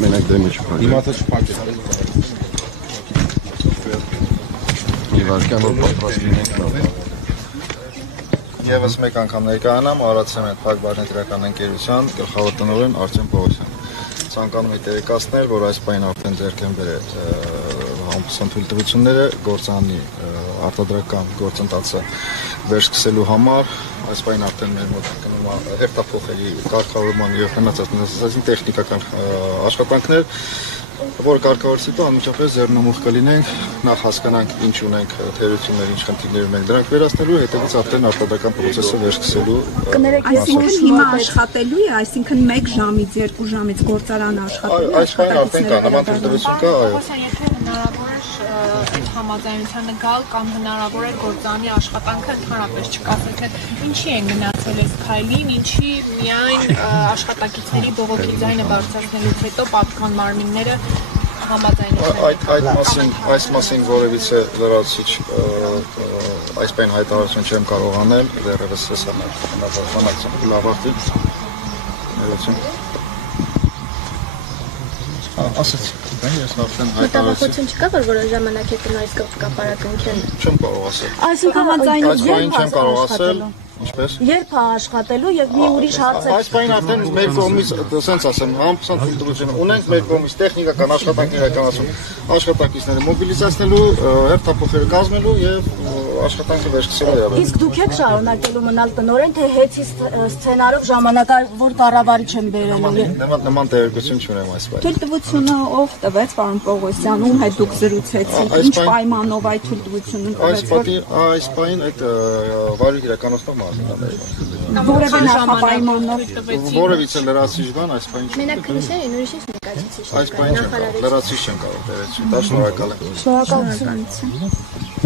Մենակ դեմը չփակ։ Իմացը չփակ է։ Իվարկան որ պատրաստ լինենք։ Եվս մեկ անգամ ներկայանամ Արարատսեմենտ Փակ բաժնետիրական ընկերության գլխավոր տնօրեն Արտեմ Պողոսյան։ Ցանկանում եմ տեղեկացնել, որ այս պայն արդեն ձեռք են բերել համապատասխանատվությունները գործանի արտադրական գործընթացը վերսկսելու համար, այս պայն արդեն մեր մոտ գնում է հերթափոխերի կարգավորման եւ հնացած տեխնիկական աշխատանքներ, որ կարգավորեցի դու անմիջապես ձեռնամուխ կլինենք, նախ հասկանանք ինչ ունենք թերություններ, ինչ խնդիրներ ունենք դրանք վերացնելու, հետևից արդեն արտադրական process-ը վերսկսելու։ Այսինքն հիմա աշխատելու է, այսինքն 1 ժամից 2 ժամից գործարանը աշխատելու է, այս պայն արդեն կա, նման թերություն կա, այո։ Եթե հնարավոր է այդ համաձայնությանը գալ կամ հնարավոր է գործանի աշխատանքը ընդհանրապես չկասեցնել, ինչի են գնացել այս քայլին, ինչի միայն աշխատակիցների բողոքի ձայնը բարձրացնելուց հետո պատկան մարմինները Այս մասին որևիցե լրացիչ այս պայն հայտարարություն չեմ կարող անել, դեռևս հեսա հնարավորություն լավարտի։ Ասացի, ես արդեն հայտարարություն չկա, որ որոշ ժամանակ հետո նորից կապարակնքեն։ Չեմ կարող ասել։ Այսինքն համաձայնություն չեմ կարող ասել։ Ինչպես։ Երբ է աշխատելու եւ մի ուրիշ հարց է։ Այս պայն արդեն մեր կողմից, ասենց ասեմ, համապատասխանատվություն ունենք, մեր կողմից տեխնիկական աշխատանքներ իրականացում, աշխատակիցները մոբիլիզացնելու, հերթափոխերը կազմելու եւ աշխատանքը վերսկսելու։ Իսկ դուք եք շարունակելու մնալ տնօրեն, թե հեծի սցենարով ժամանակավոր կառավարիչ են բերելու։ Նման տեղեկություն չունեմ այս պայն։ Թույլտվությունը ով տվեց, պարոն Պողոսյան, ում հետ դուք զրուցեցիք, ինչ պայմանով այդ թույլտվությունը տվեց։ Այս պայն այդ վարի իրականացնող Որևէ նախապայմանով որևիցե լրացիչ բան այս պայն չունի։ Մենակ քննության ուրիշ ներկայացուցիչ։ Այս պայն չեմ կարող, լրացիչ չեմ կարող տեղեցնել։ Դա շնորհակալ եմ։ շնորհակալություն։